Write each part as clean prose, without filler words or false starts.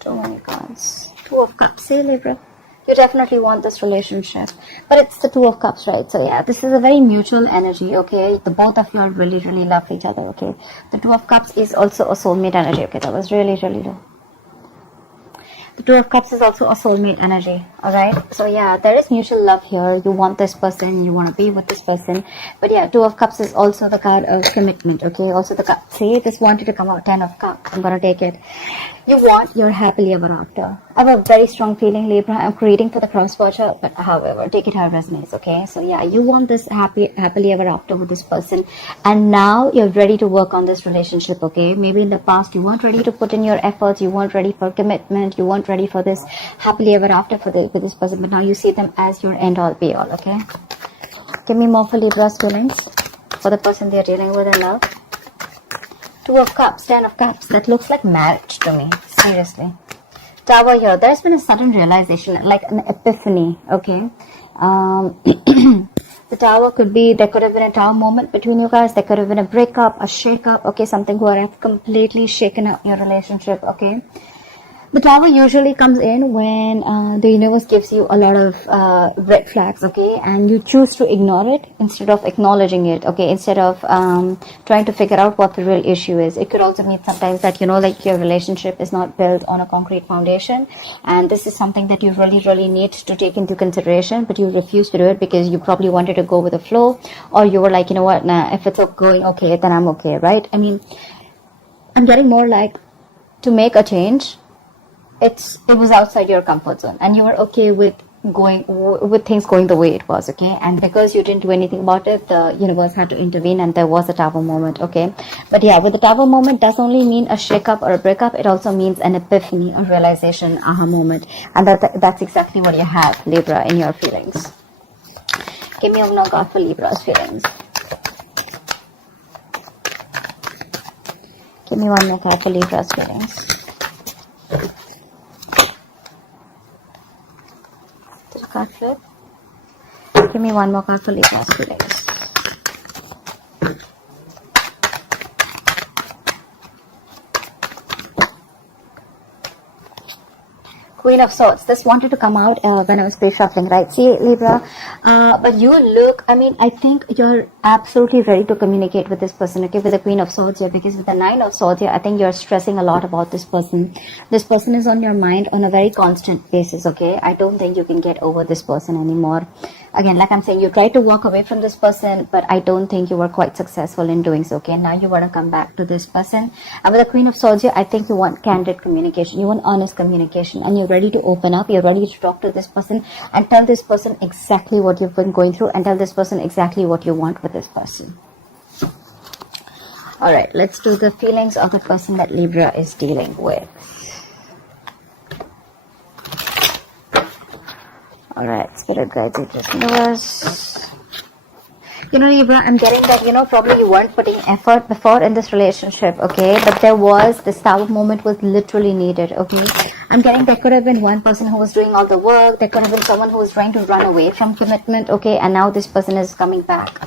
Too many cards. Two of Cups. See, Libra? You definitely want this relationship. But it's the Two of Cups, right? So yeah, this is a very mutual energy, okay? The both of you are really, really love each other, okay? The Two of Cups is also a soulmate energy, okay? That was really, really low. The Two of Cups is also a soulmate energy, alright? So yeah, there is mutual love here. You want this person, you want to be with this person. But yeah, Two of Cups is also the card of commitment, okay? Also the card, see, this wanted to come out, 10 of Cups. I'm gonna take it. You want your happily ever after. I have a very strong feeling, Libra. I'm creating for the cross-watcher, but however, take it how it resonates, okay? So yeah, you want this happily ever after with this person, and now you're ready to work on this relationship, okay? Maybe in the past you weren't ready to put in your efforts, you weren't ready for commitment, you weren't ready for this happily ever after with this person, but now you see them as your end-all be-all, okay? Give me more for Libra's feelings for the person they're dealing with in love. Two of Cups, 10 of Cups. That looks like marriage to me. Seriously. Tower here. There's been a sudden realization, like an epiphany. Okay. The Tower could be, there could have been a Tower moment between you guys. There could have been a breakup, a shake-up. Okay. Something who have completely shaken up your relationship. Okay. The Tower usually comes in when the universe gives you a lot of red flags, okay, and you choose to ignore it instead of acknowledging it, okay, instead of trying to figure out what the real issue is. It could also mean sometimes that, you know, like your relationship is not built on a concrete foundation, and this is something that you really, really need to take into consideration, but you refuse to do it because you probably wanted to go with the flow, or you were like, you know what, nah, if it's going okay, then I'm okay, right? I mean, I'm getting more like to make a change. It was outside your comfort zone, and you were okay with things going the way it was, okay? And because you didn't do anything about it, the universe had to intervene, and there was a Tower moment, okay? But yeah, with the Tower moment does only mean a shake-up or a breakup. It also means an epiphany, a realization, aha moment, and that's exactly what you have, Libra, in your feelings. Give me one more card for Libra's feelings. Give me one more card for Libra's feelings. Card flip. Give me one more card for Libra's feelings. Queen of Swords. This wanted to come out when I was pre-shuffling, right? See, Libra, but you look, I mean, I think you're absolutely ready to communicate with this person, okay, with the Queen of Swords here, because with the Nine of Swords here, I think you're stressing a lot about this person. This person is on your mind on a very constant basis, okay? I don't think you can get over this person anymore. Again, like I'm saying, you tried to walk away from this person, but I don't think you were quite successful in doing so, okay? Now you want to come back to this person. And with the Queen of Swords here, I think you want candid communication. You want honest communication, and you're ready to open up. You're ready to talk to this person and tell this person exactly what you've been going through, and tell this person exactly what you want with this person. All right, let's do the feelings of the person that Libra is dealing with. Alright, Spirit Guides, Angels, Universe. You know, Libra, I'm getting that, you know, probably you weren't putting effort before in this relationship, okay? But there was, this Tower moment was literally needed, okay? I'm getting there could have been one person who was doing all the work. There could have been someone who was trying to run away from commitment, okay? And now this person is coming back.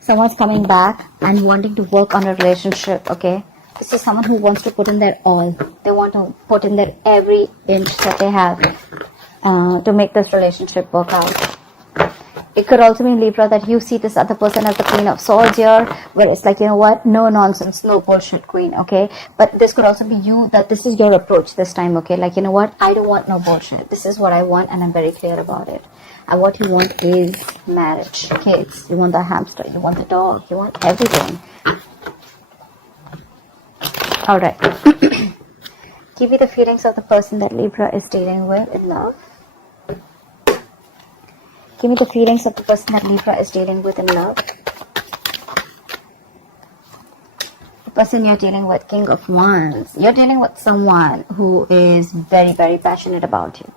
Someone's coming back and wanting to work on a relationship, okay? This is someone who wants to put in their all. They want to put in their every inch that they have to make this relationship work out. It could also mean, Libra, that you see this other person as the Queen of Swords here, where it's like, you know what, no nonsense, no bullshit queen, okay? But this could also be you, that this is your approach this time, okay? Like, you know what, I don't want no bullshit. This is what I want, and I'm very clear about it. And what you want is marriage, kids. You want the hamster, you want the dog, you want everything. Alright. Give me the feelings of the person that Libra is dealing with in love. Give me the feelings of the person that Libra is dealing with in love. The person you're dealing with, King of Wands. You're dealing with someone who is very, very passionate about you.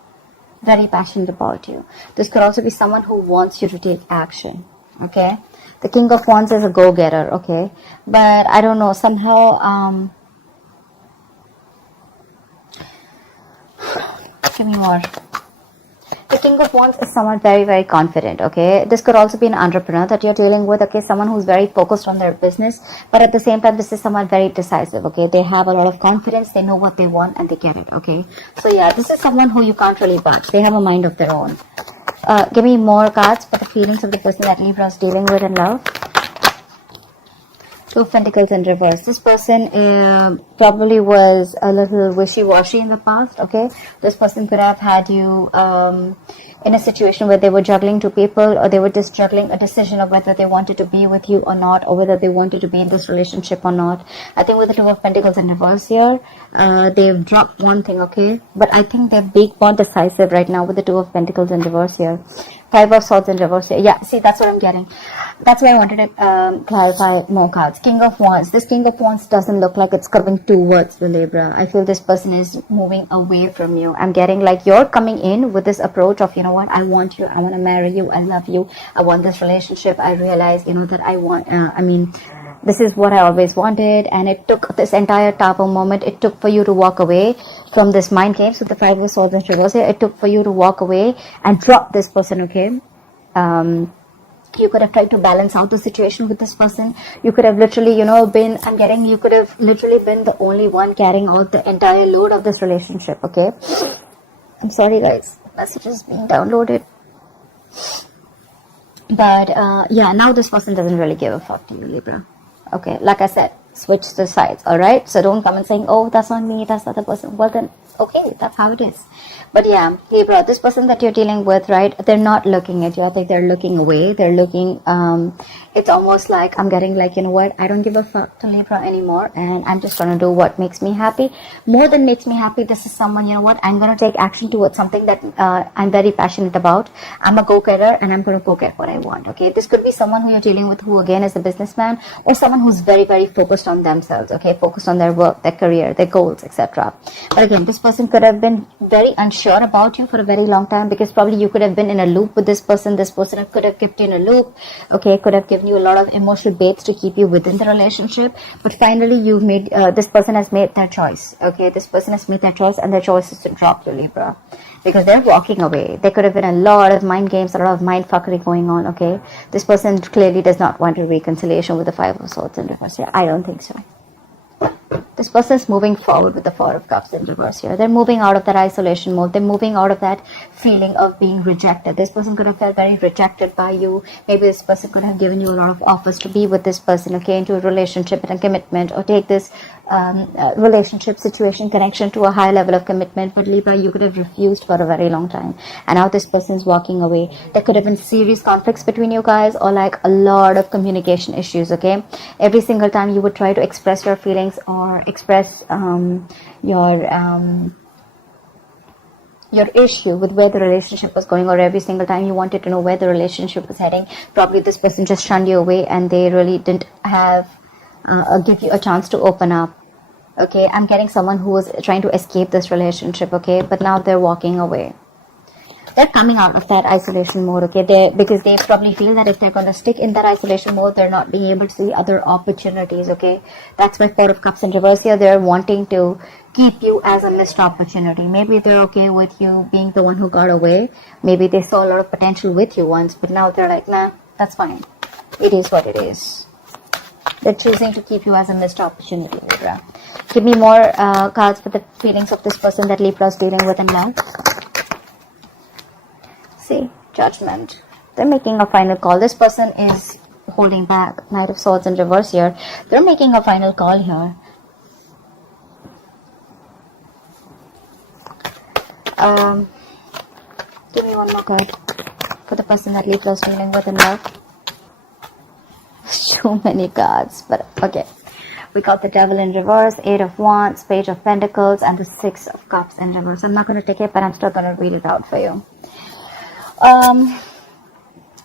Very passionate about you. This could also be someone who wants you to take action. Okay? The King of Wands is a go-getter. Okay? But I don't know, somehow... give me more. The King of Wands is someone very, very confident, okay? This could also be an entrepreneur that you're dealing with, okay? Someone who's very focused on their business, but at the same time, this is someone very decisive, okay? They have a lot of confidence, they know what they want, and they get it, okay? So yeah, this is someone who you can't really budge. They have a mind of their own. Give me more cards for the feelings of the person that Libra is dealing with in love. Two of Pentacles in reverse. This person probably was a little wishy-washy in the past, okay? This person could have had you in a situation where they were juggling two people, or they were just juggling a decision of whether they wanted to be with you or not, or whether they wanted to be in this relationship or not. I think with the Two of Pentacles in reverse here, they've dropped one thing, okay? But I think they're big, more decisive right now with the Two of Pentacles in reverse here. Five of Swords in reverse here. Yeah, see, that's what I'm getting. That's why I wanted to clarify more cards. King of Wands. This King of Wands doesn't look like it's coming towards the Libra. I feel this person is moving away from you. I'm getting like you're coming in with this approach of, you know what, I want you, I want to marry you, I love you, I want this relationship. I realize, you know, that I want, this is what I always wanted, and it took this entire Tower moment, it took for you to walk away from this mind game. So the Five of Swords in reverse here, it took for you to walk away and drop this person, okay? You could have tried to balance out the situation with this person. You could have literally, you know, you could have literally been the only one carrying out the entire load of this relationship, okay? I'm sorry guys, the message is being downloaded. But yeah, now this person doesn't really give a fuck to you, Libra. Okay, like I said, switch the sides, alright? So don't come and saying, oh, that's not me, that's the other person. Well then, okay, that's how it is. But yeah, Libra, this person that you're dealing with, right, they're not looking at you. I think they're looking away. They're looking, it's almost like I'm getting like, you know what, I don't give a fuck to Libra anymore, and I'm just going to do what makes me happy. More than makes me happy, this is someone, you know what, I'm going to take action towards something that I'm very passionate about. I'm a go-getter, and I'm going to go get what I want, okay? This could be someone who you're dealing with who, again, is a businessman, or someone who's very, very focused on themselves, okay? Focused on their work, their career, their goals, etc. But again, this person could have been very unsure about you for a very long time, because probably you could have been in a loop with this person could have kept you in a loop, okay, could have given you a lot of emotional baits to keep you within the relationship. But finally you've made this person has made their choice, okay? This person has made their choice, and their choice is to drop you, Libra, because they're walking away. There could have been a lot of mind games, a lot of mind fuckery going on, okay? This person clearly does not want a reconciliation with the Five of Swords in reverse here. I don't think so. This person is moving forward with the Four of Cups in reverse here. They're moving out of that isolation mode. They're moving out of that feeling of being rejected. This person could have felt very rejected by you. Maybe this person could have given you a lot of offers to be with this person, okay, into a relationship and a commitment, or take this relationship, situation, connection to a high level of commitment. But Libra, you could have refused for a very long time, and now this person is walking away. There could have been serious conflicts between you guys, or like a lot of communication issues, every single time you would try to express your feelings or express your issue with where the relationship was going, or every single time you wanted to know where the relationship was heading, probably this person just shunned you away, and they really didn't have give you a chance to open up. Okay, I'm getting someone who was trying to escape this relationship, okay, but now they're walking away. They're coming out of that isolation mode, okay, because they probably feel that if they're going to stick in that isolation mode, they're not being able to see other opportunities, okay. That's why Four of Cups in reverse here. They're wanting to keep you as a missed opportunity. Maybe they're okay with you being the one who got away. Maybe they saw a lot of potential with you once, but now they're like, nah, that's fine. It is what it is. They're choosing to keep you as a missed opportunity, Libra. Give me more cards for the feelings of this person that Libra is dealing with in love. See, Judgment. They're making a final call. This person is holding back. Knight of Swords in reverse here. They're making a final call here. Give me one more card for the person that Libra is dealing with in love. Too many cards, but okay. We got the Devil in reverse, Eight of Wands, Page of Pentacles, and the Six of Cups in reverse. I'm not going to take it, but I'm still going to read it out for you.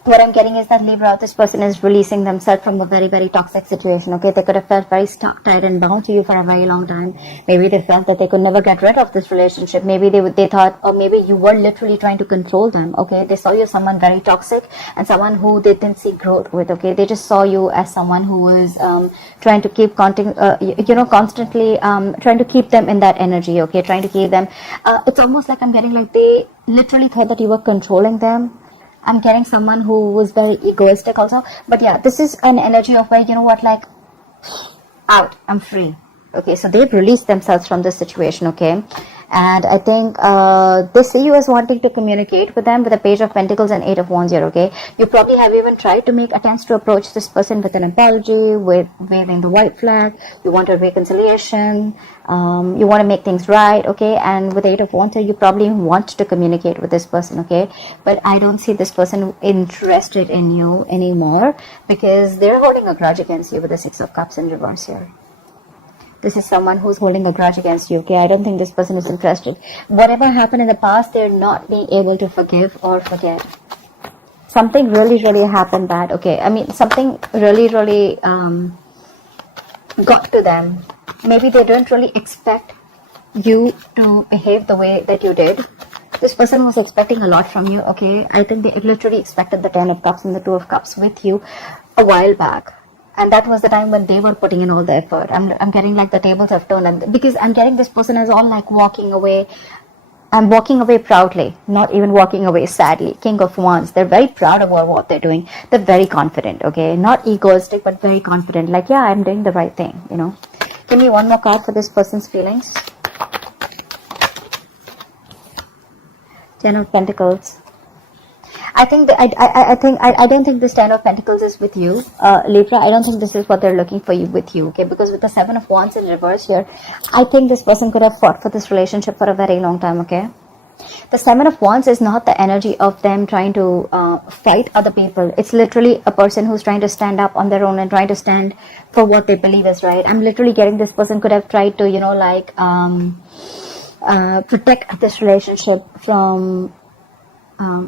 what I'm getting is that Libra, this person is releasing themselves from a very, very toxic situation. Okay, they could have felt very stuck, tied, and bound to you for a very long time. Maybe they felt that they could never get rid of this relationship. Maybe they thought, or maybe you were literally trying to control them. Okay, they saw you as someone very toxic and someone who they didn't see growth with. Okay, they just saw you as someone who was trying to keep constantly trying to keep them in that energy. Okay, trying to keep them. It's almost like I'm getting like they literally thought that you were controlling them. I'm getting someone who was very egoistic also. But yeah, this is an energy of where, you know what, like, out, I'm free. Okay, so they've released themselves from this situation, okay? And I think they see you as wanting to communicate with them with a Page of Pentacles and Eight of Wands here, okay? You probably have even tried to make attempts to approach this person with an apology, with waving the white flag. You want a reconciliation. You want to make things right, okay? And with Eight of Wands here, you probably want to communicate with this person, okay? But I don't see this person interested in you anymore because they're holding a grudge against you with the Six of Cups in reverse here. This is someone who's holding a grudge against you, okay? I don't think this person is interested. Whatever happened in the past, they're not being able to forgive or forget. Something really, really happened bad, okay? I mean, something really, really got to them. Maybe they don't really expect you to behave the way that you did. This person was expecting a lot from you, okay? I think they literally expected the Ten of Cups and the Two of Cups with you a while back. And that was the time when they were putting in all the effort. I'm getting like the tables have turned, and because I'm getting this person is all like walking away. I'm walking away proudly, not even walking away sadly. King of Wands, they're very proud about what they're doing. They're very confident, okay? Not egoistic, but very confident. Like, yeah, I'm doing the right thing, you know? Give me one more card for this person's feelings. Ten of Pentacles. I don't think this Ten of Pentacles is with you, Libra. I don't think this is what they're looking for you with you, okay? Because with the Seven of Wands in reverse here, I think this person could have fought for this relationship for a very long time, okay? The Seven of Wands is not the energy of them trying to fight other people. It's literally a person who's trying to stand up on their own and trying to stand for what they believe is right. I'm literally getting this person could have tried to, you know, like protect this relationship from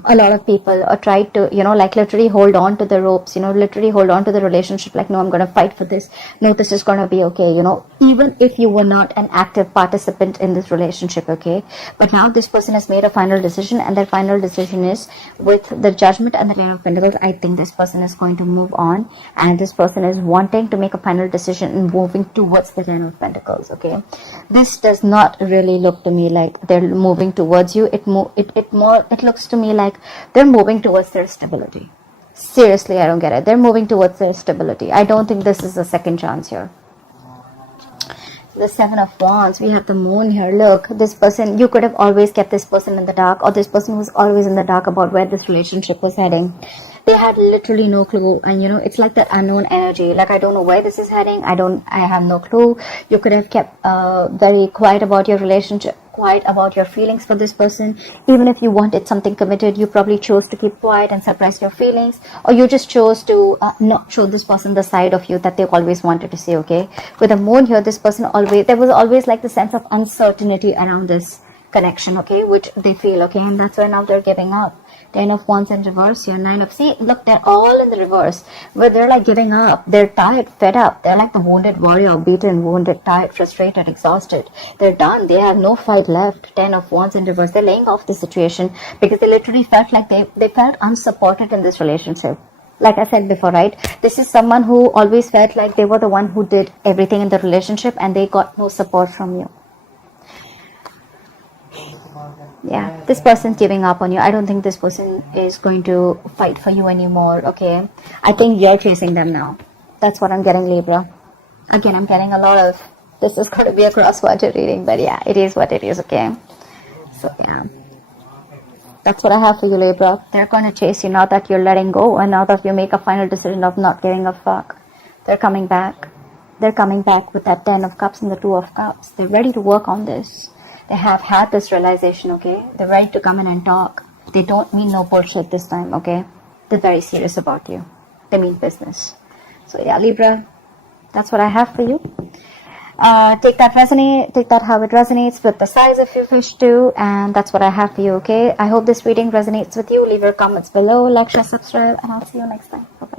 a lot of people, or tried to, you know, like literally hold on to the ropes, you know, literally hold on to the relationship, like, no, I'm going to fight for this, no, this is going to be okay, you know, even if you were not an active participant in this relationship, okay? But now this person has made a final decision, and their final decision is with the Judgment and the Ten of Pentacles. I think this person is going to move on, and this person is wanting to make a final decision and moving towards the Ten of Pentacles, okay? This does not really look to me like they're moving towards you. It looks to me like they're moving towards their stability. Seriously, I don't get it. They're moving towards their stability. I don't think this is a second chance here. The Seven of Wands, we have the Moon here. Look, this person, you could have always kept this person in the dark, or this person was always in the dark about where this relationship was heading. They had literally no clue, and you know, it's like the unknown energy. Like, I don't know where this is heading. I have no clue. You could have kept very quiet about your relationship, quiet about your feelings for this person. Even if you wanted something committed, you probably chose to keep quiet and suppress your feelings, or you just chose to not show this person the side of you that they always wanted to see, okay? With the Moon here, this person there was always like the sense of uncertainty around this connection, okay, which they feel, okay, and that's why now they're giving up. Ten of Wands in reverse here, Nine of, see, look, they're all in the reverse, where they're like giving up. They're tired, fed up. They're like the wounded warrior, beaten, wounded, tired, frustrated, exhausted. They're done. They have no fight left. Ten of Wands in reverse. They're laying off the situation because they literally felt like they felt unsupported in this relationship. Like I said before, right? This is someone who always felt like they were the one who did everything in the relationship, and they got no support from you. Yeah, this person's giving up on you. I don't think this person is going to fight for you anymore, okay? I think you're chasing them now. That's what I'm getting, Libra. Again, I'm getting a lot of, this is going to be a crossword reading, but yeah, it is what it is, okay? So, yeah. That's what I have for you, Libra. They're going to chase you now that you're letting go, and now that you make a final decision of not giving a fuck. They're coming back. They're coming back with that Ten of Cups and the Two of Cups. They're ready to work on this. They have had this realization, okay? They're ready to come in and talk. They don't mean no bullshit this time, okay? They're very serious about you. They mean business. So yeah, Libra, that's what I have for you. Take that how it resonates with the size of your fish too, and that's what I have for you. Okay, I hope this reading resonates with you. Leave your comments below, like, share, subscribe, and I'll see you next time. Bye bye.